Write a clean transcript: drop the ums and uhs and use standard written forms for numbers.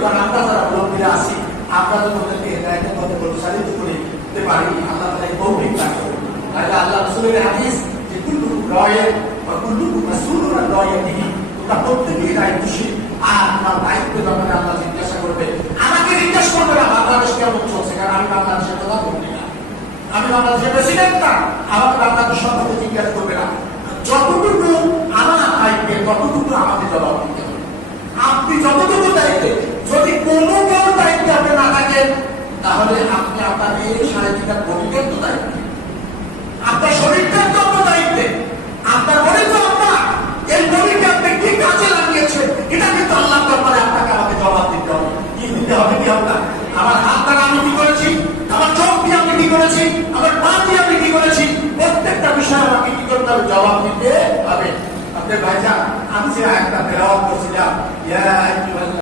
পরিবার আমরা যারা মুরব্বীরা আছি, আমরা যদি ওদেরকে হেদায়েতের পথে পরিচালিত করে দিতে পারি, আল্লাহ তাআলা এই কৌমিক কাজ করবে। তাহলে আল্লাহ রাসূলের হাদিস যে কুল্লুকুম রায়িন ওয়া কুল্লুকুম মাসউলুন আন রাইয়াতিহি, তোমরা প্রত্যেকেই দায়িত্বশীল। আর তোমার দায়িত্ব ব্যাপারে আল্লাহ জিজ্ঞাসা করবে, আমাকে জিজ্ঞাসা করবে না বাংলাদেশ কেমন চলছে, কারণ আমি বাংলাদেশের প্রধানমন্ত্রী না, আমি বাংলাদেশের প্রেসিডেন্ট না, আমাকে বাংলাদেশ সম্পর্কে জিজ্ঞাসা করবে না। যতটুকু আমার দায়িত্বে ততটুকু আমাকে জবাব দিতে হবে। আপনি যতটুকু দায়িত্বে, যদি কোনো দায়িত্বে আপনি না থাকেন, তাহলে আপনি আপনার এই 3.5